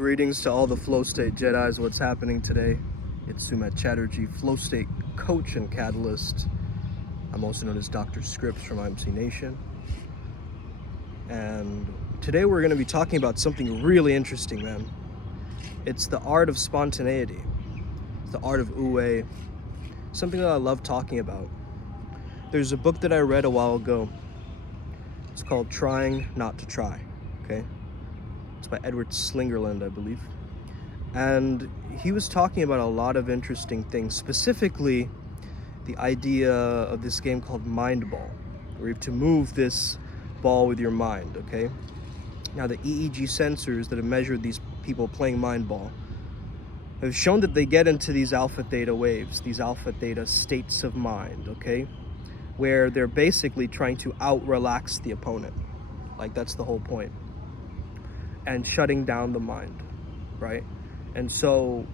Greetings to all the Flow State Jedis. What's happening today? It's Sumet Chatterjee, Flow State coach and catalyst. I'm also known as Dr. Scripps from IMC Nation. And today we're going to be talking about something really interesting, man. It's the art of spontaneity. It's the art of Wu, something that I love talking about. There's a book that I read a while ago. It's called Trying Not to Try, okay? It's by Edward Slingerland, I believe. And he was talking about a lot of interesting things, specifically the idea of this game called Mind Ball, where you have to move this ball with your mind, okay? Now, the EEG sensors that have measured these people playing Mind Ball have shown that they get into these alpha theta waves, these alpha theta states of mind, okay? Where they're basically trying to out-relax the opponent. Like, that's the whole point. And shutting down the mind, right? And so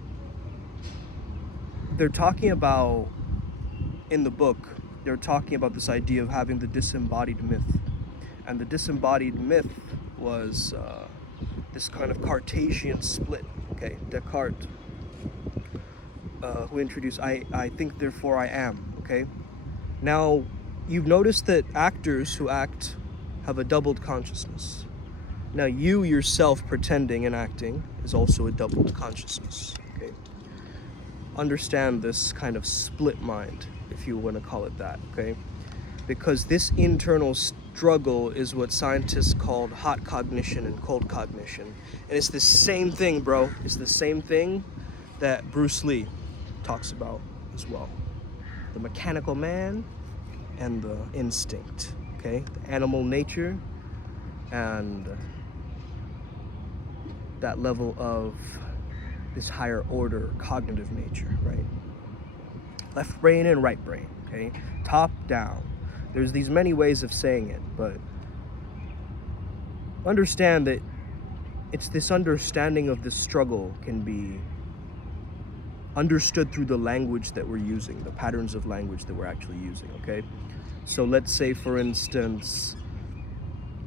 they're talking about, in the book, they're talking about this idea of having the disembodied myth. And the disembodied myth was this kind of Cartesian split, okay? Descartes, who introduced, I think, therefore I am, okay? Now, you've noticed that actors who act have a doubled consciousness. Now, you yourself pretending and acting is also a doubled consciousness, okay? Understand this kind of split mind, if you want to call it that, okay? Because this internal struggle is what scientists called hot cognition and cold cognition. And it's the same thing, bro. It's the same thing that Bruce Lee talks about as well. The mechanical man and the instinct, okay? The animal nature and that level of this higher order cognitive nature, right? Left brain and right brain, okay? Top down. There's these many ways of saying it, but understand that it's this understanding of this struggle can be understood through the language that we're using, the patterns of language that we're actually using, okay? So let's say, for instance,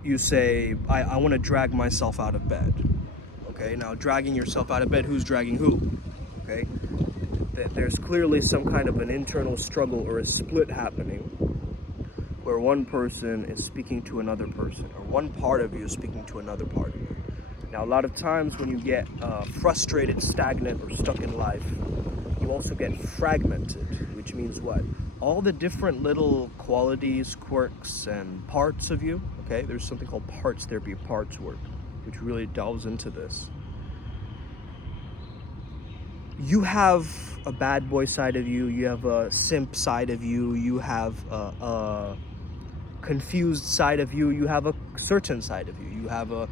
you say, I want to drag myself out of bed. Okay, now dragging yourself out of bed, who's dragging who? Okay, there's clearly some kind of an internal struggle or a split happening where one person is speaking to another person, or one part of you is speaking to another part of you. Now, a lot of times when you get frustrated, stagnant, or stuck in life, you also get fragmented, which means what? All the different little qualities, quirks, and parts of you, okay? There's something called parts therapy, parts work, which really delves into this. You have a bad boy side of you, you have a simp side of you, you have a confused side of you, you have a certain side of you, you have a,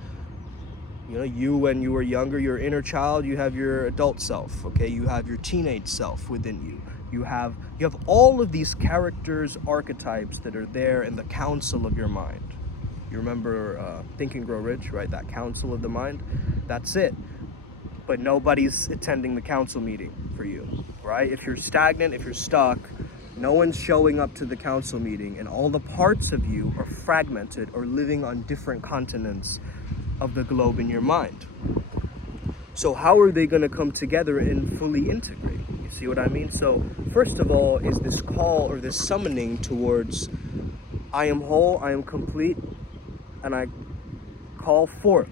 you when you were younger, your inner child, you have your adult self, okay? You have your teenage self within you. You have all of these characters, archetypes that are there in the council of your mind. You remember Think and Grow Rich, right? That council of the mind, that's it. But nobody's attending the council meeting for you, right? If you're stagnant, if you're stuck, no one's showing up to the council meeting, and all the parts of you are fragmented or living on different continents of the globe in your mind. So how are they going to come together and fully integrate? You see what I mean? So first of all is this call or this summoning towards I am whole, I am complete, and I call forth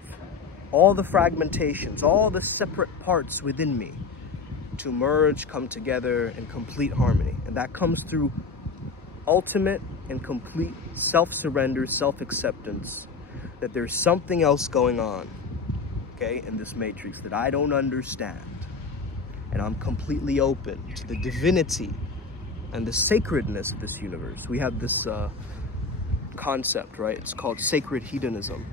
all the fragmentations, all the separate parts within me to merge, come together in complete harmony. And that comes through ultimate and complete self-surrender, self-acceptance, that there's something else going on, okay, in this matrix that I don't understand. And I'm completely open to the divinity and the sacredness of this universe. We have this concept, right? It's called sacred hedonism.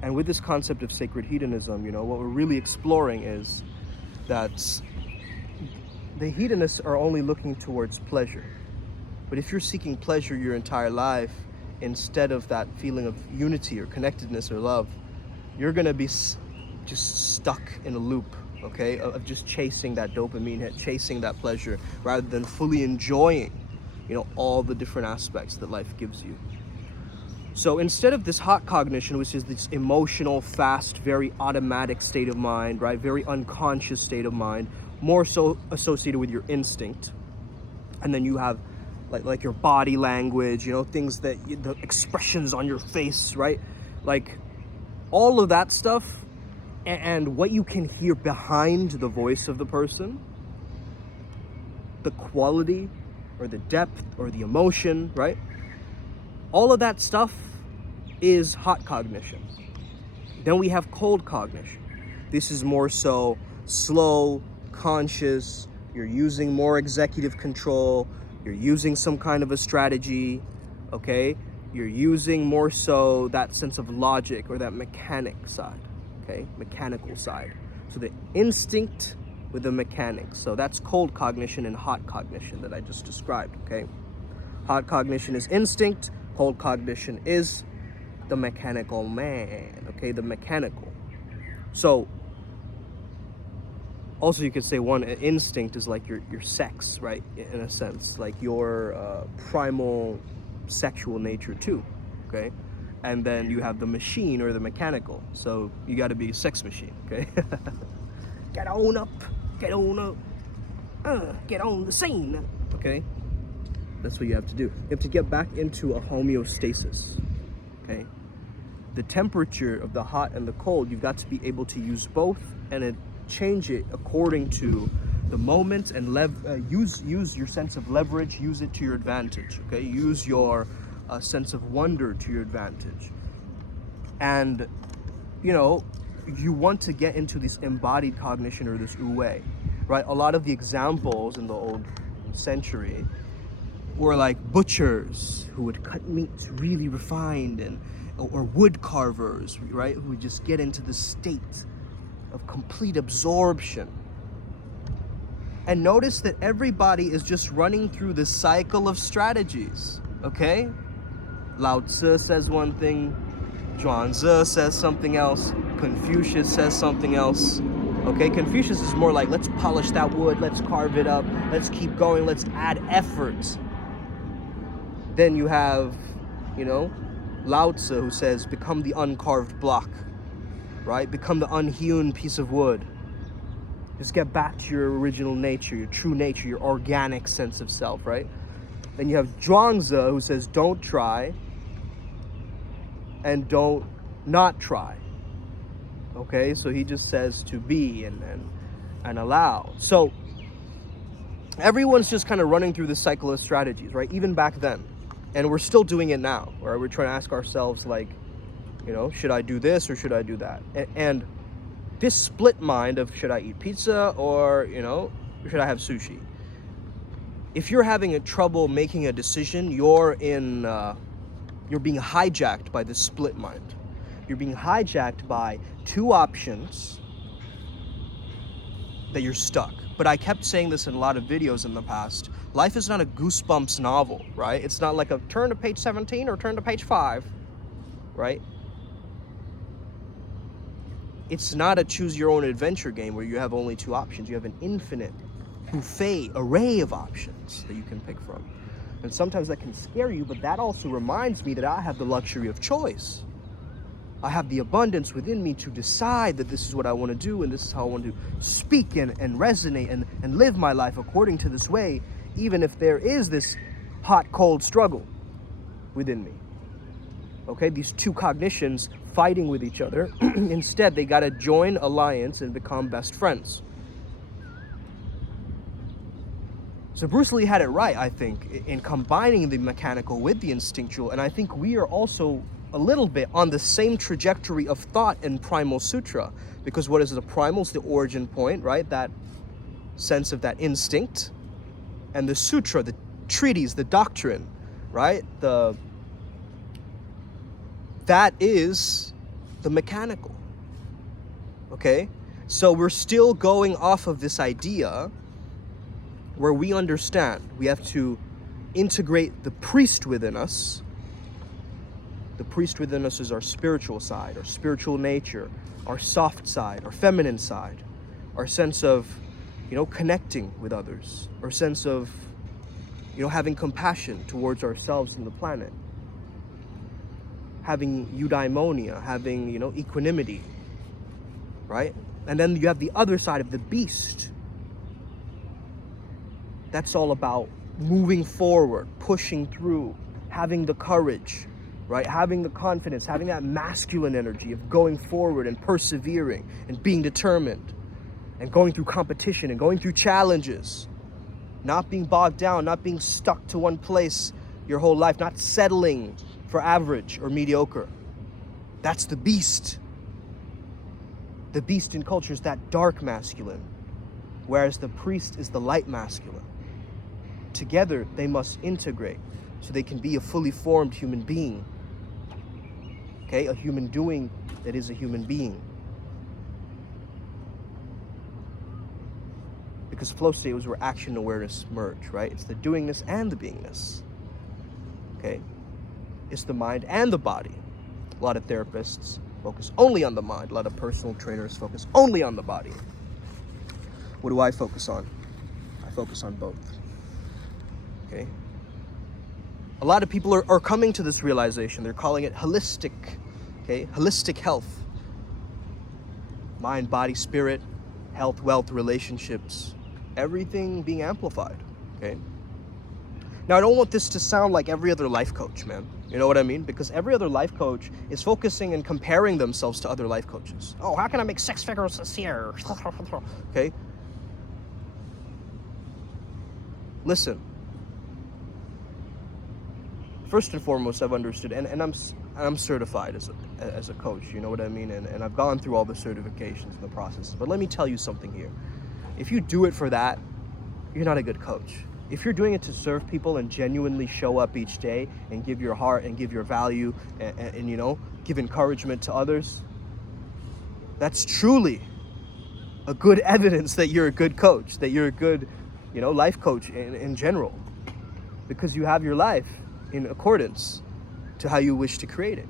And with this concept of sacred hedonism, what we're really exploring is that the hedonists are only looking towards pleasure. But if you're seeking pleasure your entire life, instead of that feeling of unity or connectedness or love, you're gonna be just stuck in a loop, okay, of just chasing that dopamine hit, chasing that pleasure, rather than fully enjoying, all the different aspects that life gives you. So instead of this hot cognition, which is this emotional, fast, very automatic state of mind, right? Very unconscious state of mind, more so associated with your instinct. And then you have like your body language, you know, things that, the expressions on your face, right? Like all of that stuff, and what you can hear behind the voice of the person, the quality or the depth or the emotion, right? All of that stuff is hot cognition. Then we have cold cognition. This is more so slow, conscious, you're using more executive control, you're using some kind of a strategy, okay? You're using more so that sense of logic or that mechanic side, okay? Mechanical side. So the instinct with the mechanics. So that's cold cognition and hot cognition that I just described, okay? Hot cognition is instinct, cold cognition is the mechanical man, okay? The mechanical. So also you could say one instinct is like your sex, right? In a sense, like your primal sexual nature too, okay? And then you have the machine or the mechanical. So you got to be a sex machine, okay? Get on up, get on up, get on the scene, okay? That's what you have to do. You have to get back into a homeostasis, okay? The temperature of the hot and the cold, you've got to be able to use both and change it according to the moment, and use your sense of leverage, use it to your advantage, okay? Use your sense of wonder to your advantage. And, you know, you want to get into this embodied cognition or this wu-wei, right? A lot of the examples in the old century were like butchers who would cut meats really refined, and or wood carvers, right? Who would just get into the state of complete absorption. And notice that everybody is just running through this cycle of strategies, okay? Lao Tzu says one thing, Zhuangzi says something else, Confucius says something else, okay? Confucius is more like, let's polish that wood, let's carve it up, let's keep going, let's add effort. Then you have, you know, Lao Tzu, who says, become the uncarved block, right? Become the unhewn piece of wood. Just get back to your original nature, your true nature, your organic sense of self, right? Then you have Zhuangzi, who says, don't try and don't not try. Okay, so he just says to be and allow. So everyone's just kind of running through this cycle of strategies, right? Even back then. And we're still doing it now, right? We're trying to ask ourselves, like, you know, should I do this or should I do that? And this split mind of, should I eat pizza or, you know, should I have sushi? If you're having a trouble making a decision, you're being hijacked by this split mind. You're being hijacked by two options that you're stuck. But I kept saying this in a lot of videos in the past. Life is not a Goosebumps novel, right? It's not like a turn to page 17 or turn to page 5, right? It's not a choose your own adventure game where you have only two options. You have an infinite buffet, array of options that you can pick from. And sometimes that can scare you, but that also reminds me that I have the luxury of choice. I have the abundance within me to decide that this is what I want to do and this is how I want to speak and resonate and live my life according to this way, even if there is this hot-cold struggle within me. Okay, these two cognitions fighting with each other. Instead, they got to join alliance and become best friends. So Bruce Lee had it right, I think, in combining the mechanical with the instinctual, and I think we are also a little bit on the same trajectory of thought in Primal Sutra, because what is the primal? Is the origin point, right? That sense of that instinct. And the sutra, the treatise, the doctrine, right? That is the mechanical, okay? So we're still going off of this idea where we understand we have to integrate the priest within us. The priest within us is our spiritual side, our spiritual nature, our soft side, our feminine side, our sense of, you know, connecting with others, our sense of, you know, having compassion towards ourselves and the planet. having eudaimonia, having, equanimity, right? And then you have the other side of the beast. That's all about moving forward, pushing through, having the courage, right? Having the confidence, having that masculine energy of going forward and persevering and being determined and going through competition and going through challenges, not being bogged down, not being stuck to one place your whole life, not settling for average or mediocre. That's the beast. The beast in culture is that dark masculine, whereas the priest is the light masculine. Together, they must integrate so they can be a fully formed human being. Okay, a human doing that is a human being. Because flow state is where action and awareness merge, right? It's the doingness and the beingness. Okay? It's the mind and the body. A lot of therapists focus only on the mind. A lot of personal trainers focus only on the body. What do I focus on? I focus on both. Okay? A lot of people are coming to this realization. They're calling it holistic, okay? Holistic health. Mind, body, spirit, health, wealth, relationships, everything being amplified, okay? Now, I don't want this to sound like every other life coach, man. You know what I mean? Because every other life coach is focusing and comparing themselves to other life coaches. Oh, how can I make 6 figures this year? Okay? Listen. First and foremost, I've understood, and I'm certified as a coach, you know what I mean? And I've gone through all the certifications and the processes. But let me tell you something here. If you do it for that, you're not a good coach. If you're doing it to serve people and genuinely show up each day and give your heart and give your value and give encouragement to others, that's truly a good evidence that you're a good coach, that you're a good, life coach in general, because you have your life in accordance to how you wish to create it.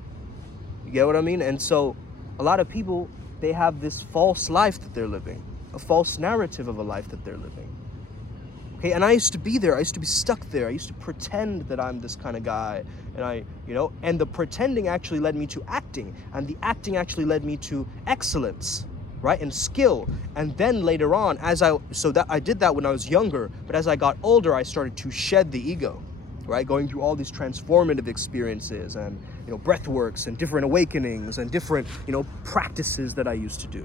You get what I mean? And so a lot of people, they have this false life that they're living, a false narrative of a life that they're living. Okay, and I used to be there. I used to be stuck there. I used to pretend that I'm this kind of guy. And and the pretending actually led me to acting. And the acting actually led me to excellence, right? And skill. And then later on, I did that when I was younger, but as I got older, I started to shed the ego, right? Going through all these transformative experiences and, breathworks and different awakenings and different, practices that I used to do.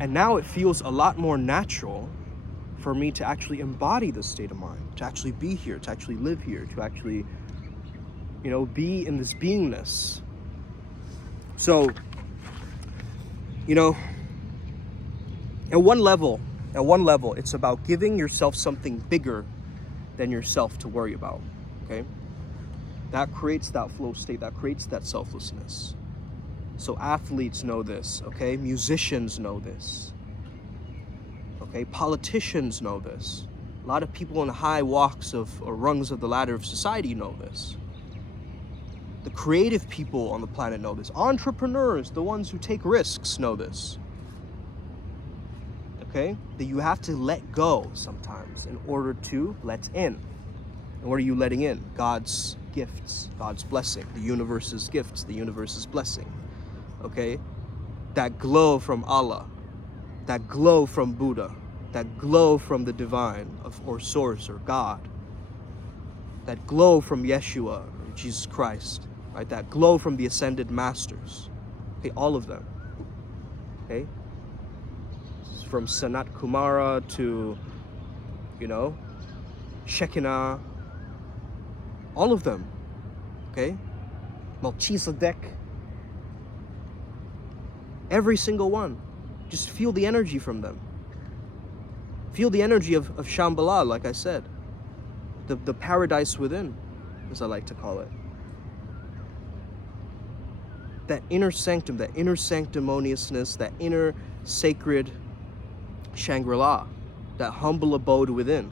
And now it feels a lot more natural for me to actually embody this state of mind, to actually be here, to actually live here, to actually, be in this beingness. So, at one level, it's about giving yourself something bigger than yourself to worry about, okay? That creates that flow state, that creates that selflessness. So athletes know this, okay? Musicians know this, okay? Politicians know this. A lot of people in high walks or rungs of the ladder of society know this. The creative people on the planet know this. Entrepreneurs, the ones who take risks, know this. Okay? That you have to let go sometimes in order to let in. And what are you letting in? God's gifts, God's blessing, the universe's gifts, the universe's blessing. Okay? That glow from Allah, that glow from Buddha, that glow from the divine or source or God, that glow from Yeshua or Jesus Christ, right? That glow from the ascended masters. Okay, all of them. Okay? From Sanat Kumara to, Shekinah, all of them, okay? Melchizedek, every single one. Just feel the energy from them. Feel the energy of Shambhala, like I said. The paradise within, as I like to call it. That inner sanctum, that inner sanctimoniousness, that inner sacred Shangri-La, that humble abode within,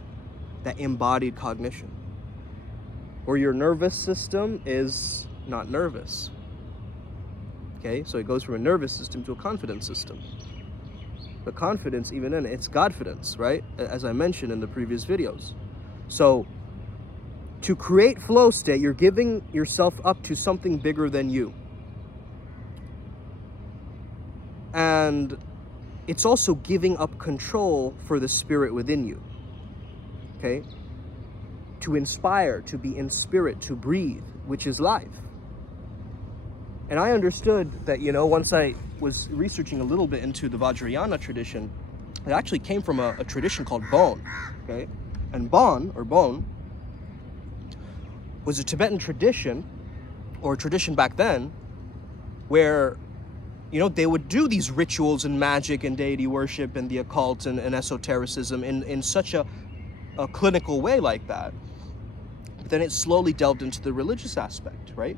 that embodied cognition, where your nervous system is not nervous. Okay, so it goes from a nervous system to a confidence system. But confidence, even then, it's Godfidence, right? As I mentioned in the previous videos. So To create flow state, you're giving yourself up to something bigger than you. And it's also giving up control for the spirit within you. Okay? To inspire, to be in spirit, to breathe, which is life. And I understood that, once I was researching a little bit into the Vajrayana tradition, it actually came from a tradition called Bon. Okay? And Bon, or Bon, was a Tibetan tradition, or a tradition back then, where, they would do these rituals and magic and deity worship and the occult and esotericism in such a clinical way like that. But then it slowly delved into the religious aspect, right?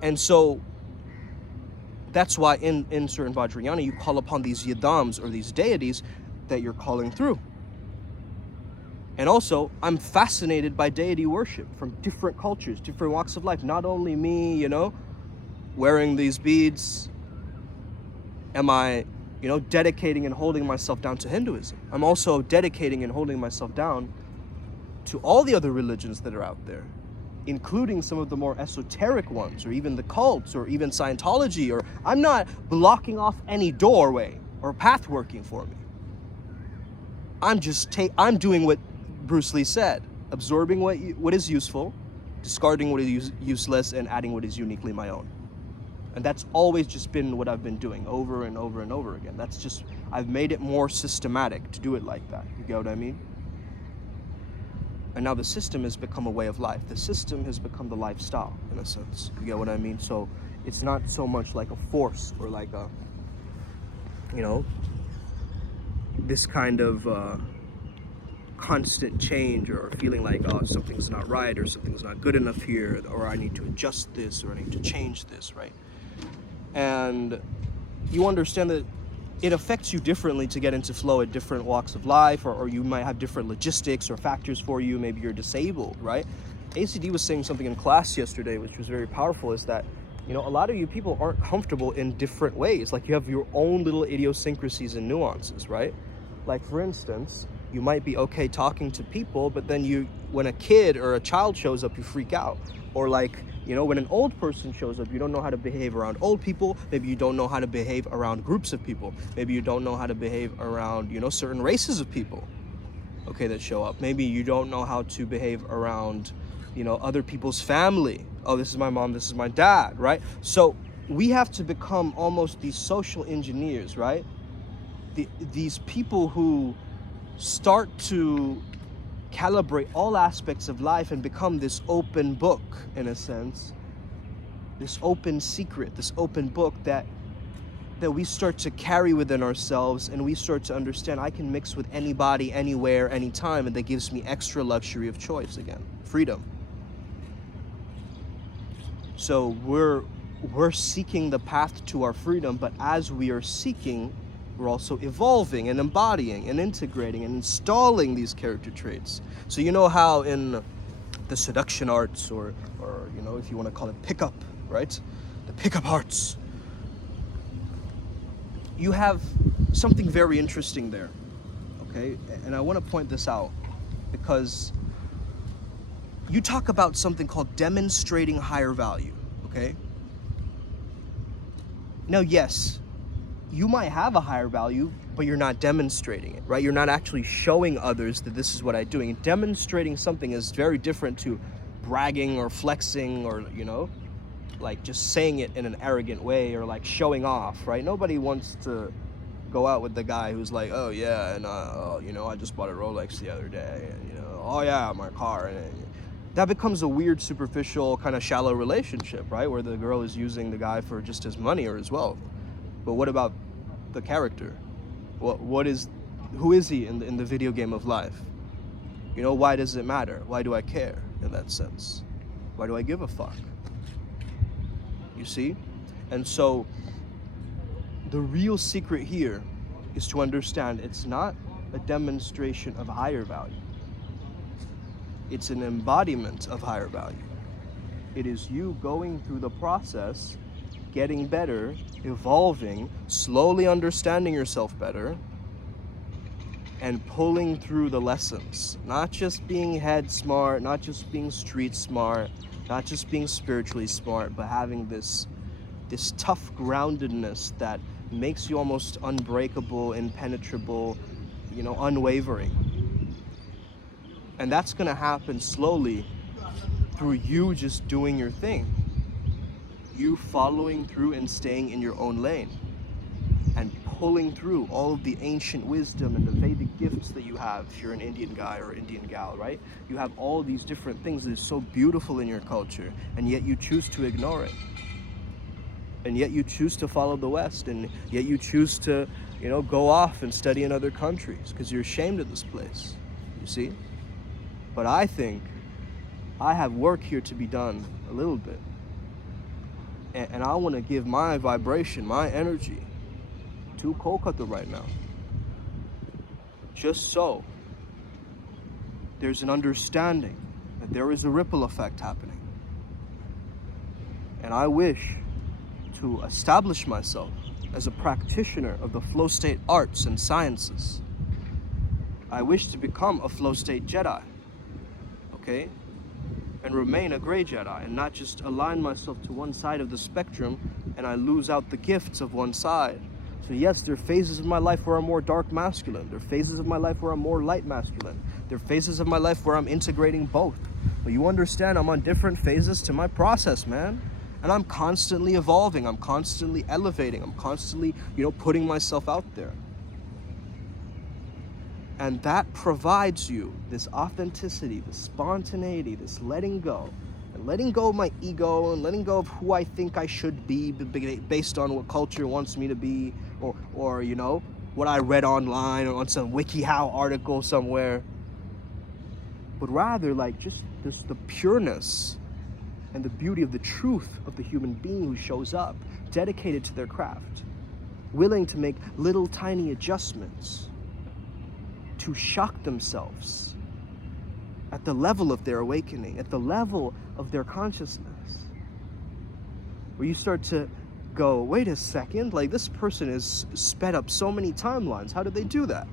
And so that's why in certain Vajrayana, you call upon these yidams, or these deities that you're calling through. And also, I'm fascinated by deity worship from different cultures, different walks of life. Not only me, wearing these beads, am I, dedicating and holding myself down to Hinduism. I'm also dedicating and holding myself down to all the other religions that are out there, including some of the more esoteric ones, or even the cults, or even Scientology. Or I'm not blocking off any doorway or path working for me. I'm doing what Bruce Lee said, absorbing what is useful, discarding what is useless, and adding what is uniquely my own. And that's always just been what I've been doing over and over and over again. I've made it more systematic to do it like that. You get what I mean? And now the system has become a way of life. The system has become the lifestyle, in a sense. You get what I mean? So it's not so much like a force, or like a, this kind of constant change, or feeling like, oh, something's not right, or something's not good enough here, or I need to adjust this, or I need to change this, right? And you understand that it affects you differently to get into flow at different walks of life, or you might have different logistics or factors for you. Maybe you're disabled, right? ACD was saying something in class yesterday, which was very powerful, is that, a lot of you people aren't comfortable in different ways. Like, you have your own little idiosyncrasies and nuances, right? Like, for instance, you might be okay talking to people, but then when a kid or a child shows up, you freak out. Or like, when an old person shows up, you don't know how to behave around old people. Maybe you don't know how to behave around groups of people. Maybe you don't know how to behave around, certain races of people, okay, that show up. Maybe you don't know how to behave around, other people's family. Oh, this is my mom, this is my dad, right? So we have to become almost these social engineers, right? These people who start to calibrate all aspects of life and become this open book, in a sense, this open secret, this open book that we start to carry within ourselves, and we start to understand I can mix with anybody, anywhere, anytime, and that gives me extra luxury of choice again, freedom. So we're seeking the path to our freedom, but as we are seeking, we're also evolving and embodying and integrating and installing these character traits. So how in the seduction arts, or if you want to call it pickup, right? The pickup arts. You have something very interesting there, okay? And I want to point this out because you talk about something called demonstrating higher value, okay? Now, yes, you might have a higher value, but you're not demonstrating it, right? You're not actually showing others that this is what I'm doing. And demonstrating something is very different to bragging or flexing, or, like just saying it in an arrogant way, or like showing off, right? Nobody wants to go out with the guy who's like, oh yeah, and I just bought a Rolex the other day, and oh yeah, my car, and that becomes a weird, superficial, kind of shallow relationship, right? Where the girl is using the guy for just his money or his wealth. But what about the character? Who is he in the video game of life? Why does it matter? Why do I care in that sense? Why do I give a fuck? You see? And so the real secret here is to understand it's not a demonstration of higher value. It's an embodiment of higher value. It is you going through the process, getting better, evolving, slowly understanding yourself better, and pulling through the lessons, not just being head smart, not just being street smart, not just being spiritually smart, but having this tough groundedness that makes you almost unbreakable, impenetrable, unwavering. And that's gonna happen slowly through you just doing your thing, you following through and staying in your own lane, and pulling through all of the ancient wisdom and the Vedic gifts that you have if you're an Indian guy or Indian gal, right? You have all these different things that are so beautiful in your culture, and yet you choose to ignore it. And yet you choose to follow the West, and yet you choose to, go off and study in other countries because you're ashamed of this place, you see? But I think I have work here to be done a little bit. And I want to give my vibration, my energy to Kolkata right now. Just so there's an understanding that there is a ripple effect happening. And I wish to establish myself as a practitioner of the flow state arts and sciences. I wish to become a flow state Jedi, okay? And remain a gray Jedi, and not just align myself to one side of the spectrum and I lose out the gifts of one side. So yes, there are phases of my life where I'm more dark masculine. There are phases of my life where I'm more light masculine. There are phases of my life where I'm integrating both. But you understand, I'm on different phases to my process, man. And I'm constantly evolving. I'm constantly elevating. I'm constantly, putting myself out there. And that provides you this authenticity, this spontaneity, this letting go. And letting go of my ego and letting go of who I think I should be based on what culture wants me to be, or what I read online or on some WikiHow article somewhere. But rather just the pureness and the beauty of the truth of the human being who shows up, dedicated to their craft, willing to make little tiny adjustments to shock themselves at the level of their awakening, at the level of their consciousness. Where you start to go, wait a second, this person is sped up so many timelines. How did they do that?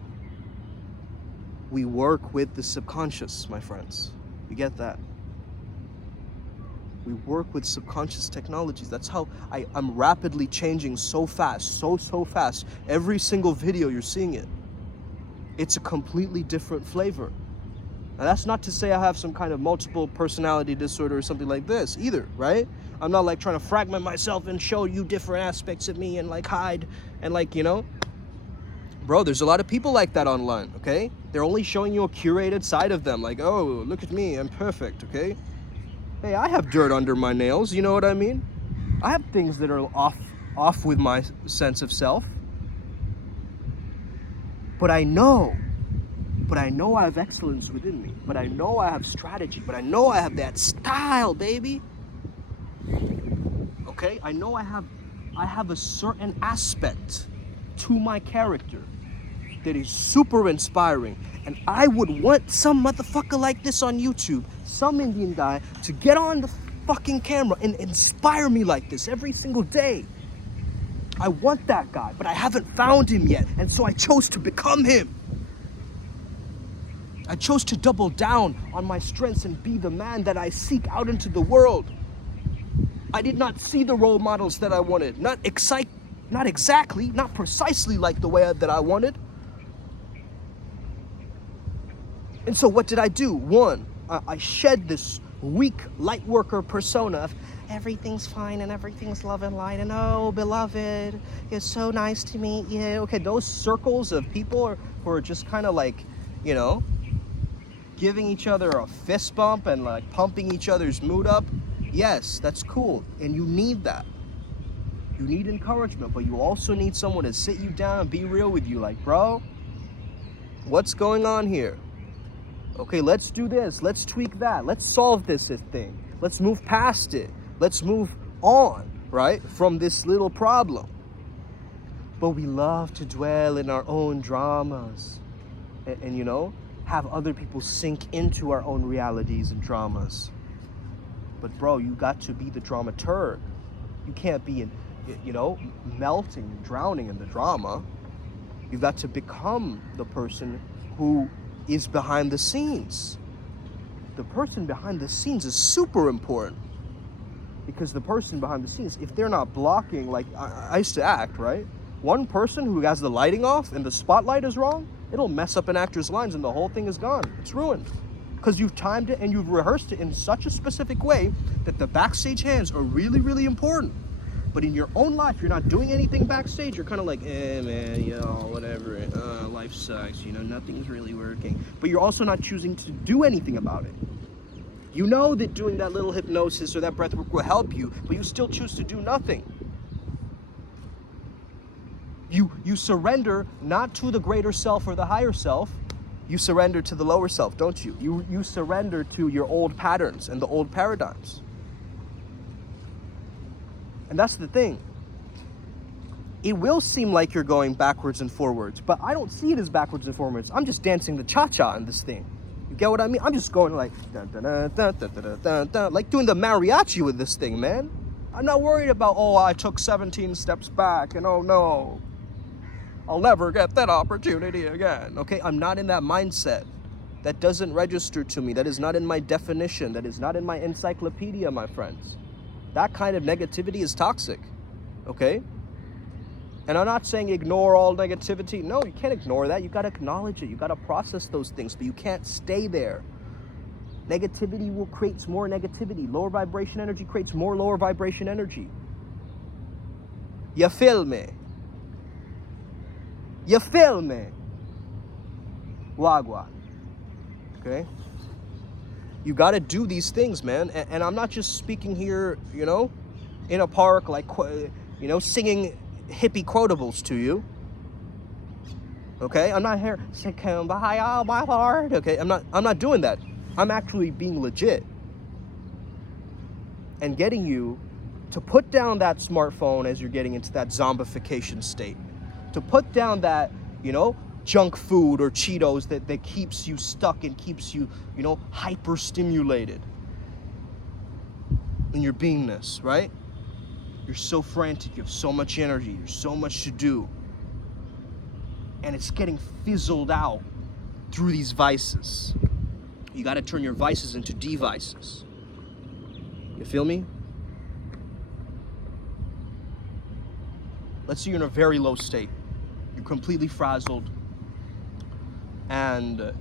We work with the subconscious, my friends. You get that? We work with subconscious technologies. That's how I'm rapidly changing so fast, so fast. Every single video you're seeing it. It's a completely different flavor. Now that's not to say I have some kind of multiple personality disorder or something like this either, right? I'm not trying to fragment myself and show you different aspects of me and hide and Bro, there's a lot of people like that online, okay? They're only showing you a curated side of them, oh, look at me, I'm perfect, okay? Hey, I have dirt under my nails, you know what I mean? I have things that are off with my sense of self. But I know I have excellence within me. But I know I have strategy. But I know I have that style, baby. Okay? I know I have a certain aspect to my character that is super inspiring. And I would want some motherfucker like this on YouTube, some Indian guy, to get on the fucking camera and inspire me like this every single day. I want that guy, but I haven't found him yet, and so I chose to become him. I chose to double down on my strengths and be the man that I seek out into the world. I did not see the role models that I wanted, not exactly, not precisely like the way that I wanted. And so what did I do? One, I shed this weak light worker persona of everything's fine and everything's love and light and oh, beloved, it's so nice to meet you. Okay, those circles of people who are just kind of giving each other a fist bump and pumping each other's mood up. Yes, that's cool, and you need that. You need encouragement, but you also need someone to sit you down and be real with you, bro, what's going on here? Okay, let's do this, let's tweak that, let's solve this thing, let's move past it, let's move on, right, from this little problem. But we love to dwell in our own dramas and have other people sink into our own realities and dramas. But bro, you got to be the dramaturg. You can't be melting, drowning in the drama. You've got to become the person who is behind the scenes. The person behind the scenes is super important, because the person behind the scenes, if they're not blocking, like I used to act, right? One person who has the lighting off and the spotlight is wrong, it'll mess up an actor's lines and the whole thing is gone. It's ruined. Because you've timed it and you've rehearsed it in such a specific way that the backstage hands are really, really important. But in your own life, you're not doing anything backstage. You're kind of like, man, whatever. Life sucks. Nothing's really working. But you're also not choosing to do anything about it. You know that doing that little hypnosis or that breath work will help you, but you still choose to do nothing. You surrender not to the greater self or the higher self. You surrender to the lower self, don't you? You surrender to your old patterns and the old paradigms. And that's the thing. It will seem like you're going backwards and forwards, but I don't see it as backwards and forwards. I'm just dancing the cha-cha in this thing. You get what I mean? I'm just going like, dun, dun, dun, dun, dun, dun, dun, dun, like doing the mariachi with this thing, man. I'm not worried about, I took 17 steps back and oh no, I'll never get that opportunity again. Okay, I'm not in that mindset. That doesn't register to me. That is not in my definition. That is not in my encyclopedia, my friends. That kind of negativity is toxic. Okay? And I'm not saying ignore all negativity. No, you can't ignore that. You got to acknowledge it. You got to process those things, but you can't stay there. Negativity will create more negativity. Lower vibration energy creates more lower vibration energy. You feel me? You feel me? Wagwan. Okay? You got to do these things, man. And I'm not just speaking here, in a park, like, singing hippie quotables to you. Okay? I'm not here, "Come by all my heart." Okay? I'm not doing that. I'm actually being legit. And getting you to put down that smartphone as you're getting into that zombification state. To put down that, junk food or Cheetos that keeps you stuck and keeps you, hyper stimulated in your beingness, right? You're so frantic, you have so much energy, there's so much to do. And it's getting fizzled out through these vices. You got to turn your vices into devices. You feel me? Let's say you're in a very low state. You're completely frazzled and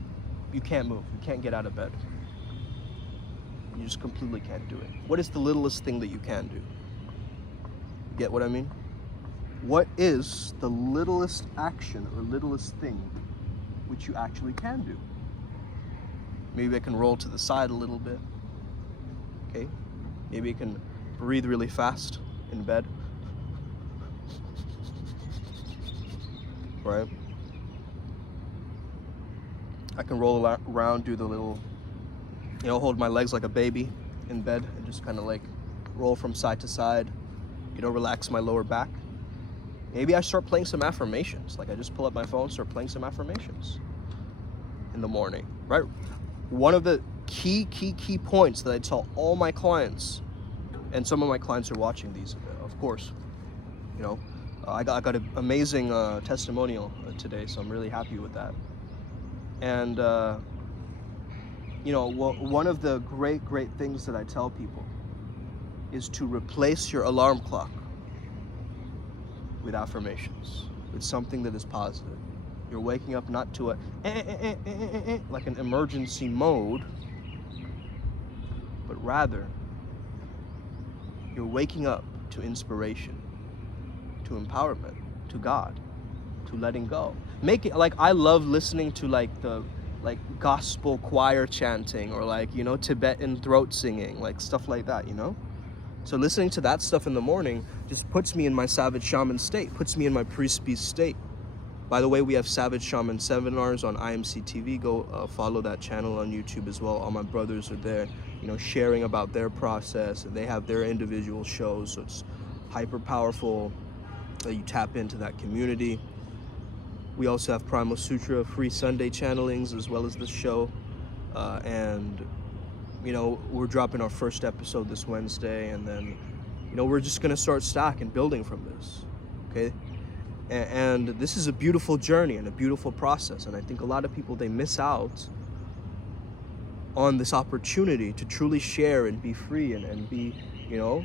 you can't move. You can't get out of bed. You just completely can't do it. What is the littlest thing that you can do? Get what I mean? What is the littlest action or littlest thing which you actually can do? Maybe I can roll to the side a little bit. Okay? Maybe I can breathe really fast in bed. Right? I can roll around, do the little, hold my legs like a baby in bed and just kind of like roll from side to side, relax my lower back. Maybe I start playing some affirmations. Like I just pull up my phone, start playing some affirmations in the morning, right? One of the key points that I tell all my clients, and some of my clients are watching these, of course, I got an amazing testimonial today, so I'm really happy with that. And, one of the great things that I tell people is to replace your alarm clock with affirmations, with something that is positive. You're waking up not to a like an emergency mode, but rather you're waking up to inspiration, to empowerment, to God, to letting go. Make it like I love listening to like the gospel choir chanting or Tibetan throat singing, like stuff like that, So listening to that stuff in the morning just puts me in my Savage Shaman state, puts me in my priest beast state. By the way, we have Savage Shaman seminars on IMC TV. Go follow that channel on YouTube as well. All my brothers are there, sharing about their process, and they have their individual shows. So it's hyper powerful that you tap into that community. We also have Primal Sutra free Sunday channelings as well as the show. And we're dropping our first episode this Wednesday, and then, we're just gonna start stacking, building from this, okay? And this is a beautiful journey and a beautiful process. And I think a lot of people, they miss out on this opportunity to truly share and be free and be, you know,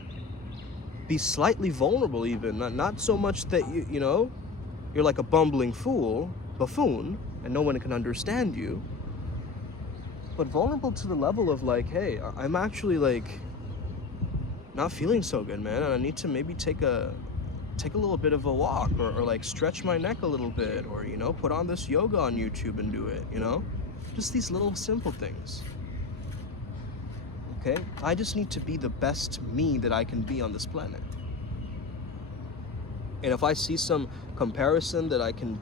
be slightly vulnerable even. Not so much that, you know, you're like a bumbling buffoon, and no one can understand you. But vulnerable to the level of like, hey, I'm actually like not feeling so good, man. And I need to maybe take a little bit of a walk or like stretch my neck a little bit, or, you know, put on this yoga on YouTube and do it, you know? Just these little simple things. Okay? I just need to be the best me that I can be on this planet. And if I see some comparison that I can,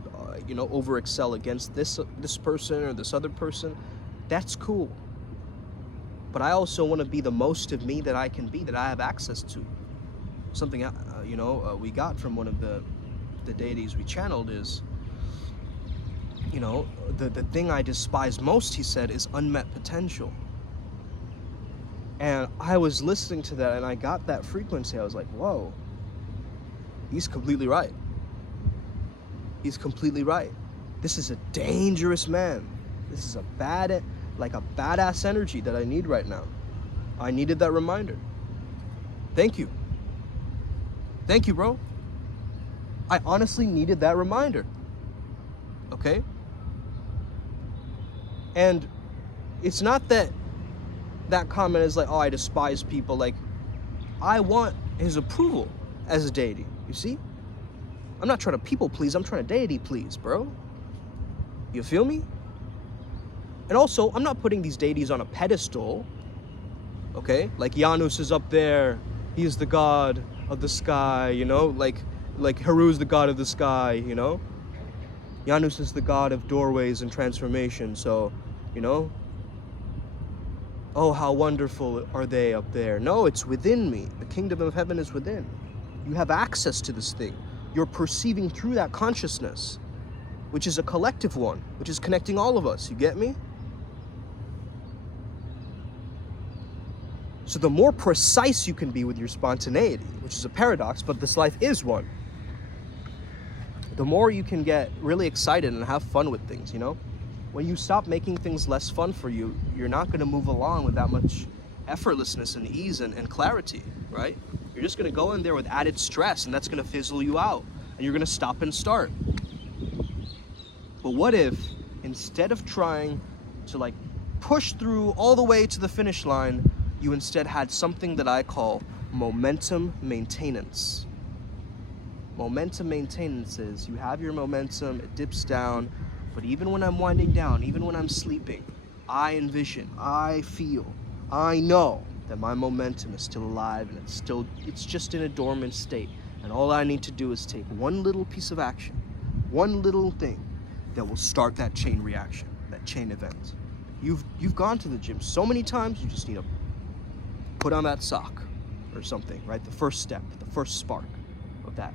you know, over excel against this person or this other person, that's cool. But I also want to be the most of me that I can be, that I have access to. Something, you know, we got from one of the deities we channeled is, you know, the thing I despise most, he said, is unmet potential. And I was listening to that and I got that frequency. I was like, whoa, he's completely right. He's completely right. This is a dangerous man. This is a badass energy that I need right now. I needed that reminder. Thank you. Thank you, bro. I honestly needed that reminder. Okay? And it's not that comment is like, oh, I despise people. Like, I want his approval as a deity. You see? I'm not trying to people please. I'm trying to deity please, bro. You feel me? And also, I'm not putting these deities on a pedestal. Okay? Like Janus is up there. He is the god of the sky, you know? Like Heru's the god of the sky, you know? Janus is the god of doorways and transformation. So, you know, oh, how wonderful are they up there. No, it's within me. The kingdom of heaven is within. You have access to this thing. You're perceiving through that consciousness, which is a collective one, which is connecting all of us. You get me? So the more precise you can be with your spontaneity, which is a paradox, but this life is one, the more you can get really excited and have fun with things, you know? When you stop making things less fun for you, you're not going to move along with that much effortlessness and ease and clarity, right? You're just going to go in there with added stress, and that's going to fizzle you out, and you're going to stop and start. But what if, instead of trying to like push through all the way to the finish line, you instead had something that I call momentum maintenance. Momentum maintenance is, you have your momentum, it dips down, but even when I'm winding down, even when I'm sleeping, I envision, I feel, I know that my momentum is still alive, and it's just in a dormant state. And all I need to do is take one little piece of action, one little thing that will start that chain reaction, that chain event. You've gone to the gym so many times, you just need to put on that sock or something, right? The first step, the first spark of that.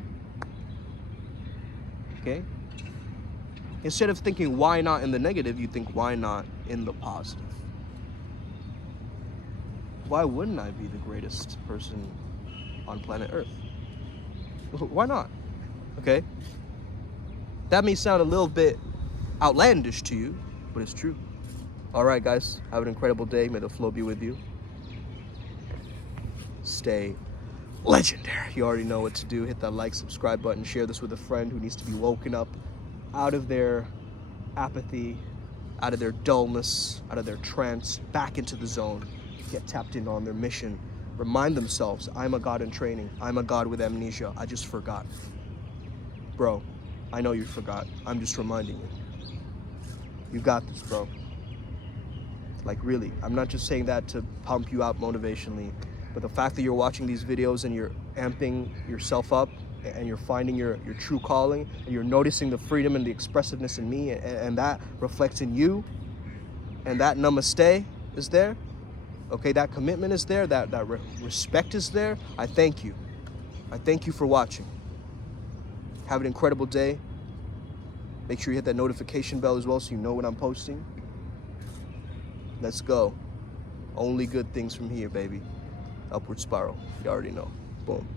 Okay? Instead of thinking why not in the negative, you think why not in the positive. Why wouldn't I be the greatest person on planet Earth? Why not? Okay? That may sound a little bit outlandish to you, but it's true. All right, guys, have an incredible day. May the flow be with you. Stay legendary. You already know what to do. Hit that like, subscribe button. Share this with a friend who needs to be woken up out of their apathy, out of their dullness, out of their trance, back into the zone. Get tapped in on their mission. Remind themselves, I'm a god in training. I'm a god with amnesia. I just forgot. Bro, I know you forgot. I'm just reminding you. You got this, bro. Like, really. I'm not just saying that to pump you out motivationally, but the fact that you're watching these videos and you're amping yourself up and you're finding your true calling, and you're noticing the freedom and the expressiveness in me, and that reflects in you, and that namaste is there, okay, that commitment is there, that respect is there, I thank you. I thank you for watching. Have an incredible day. Make sure you hit that notification bell as well so you know when I'm posting. Let's go. Only good things from here, baby. Upward spiral. You already know. Boom.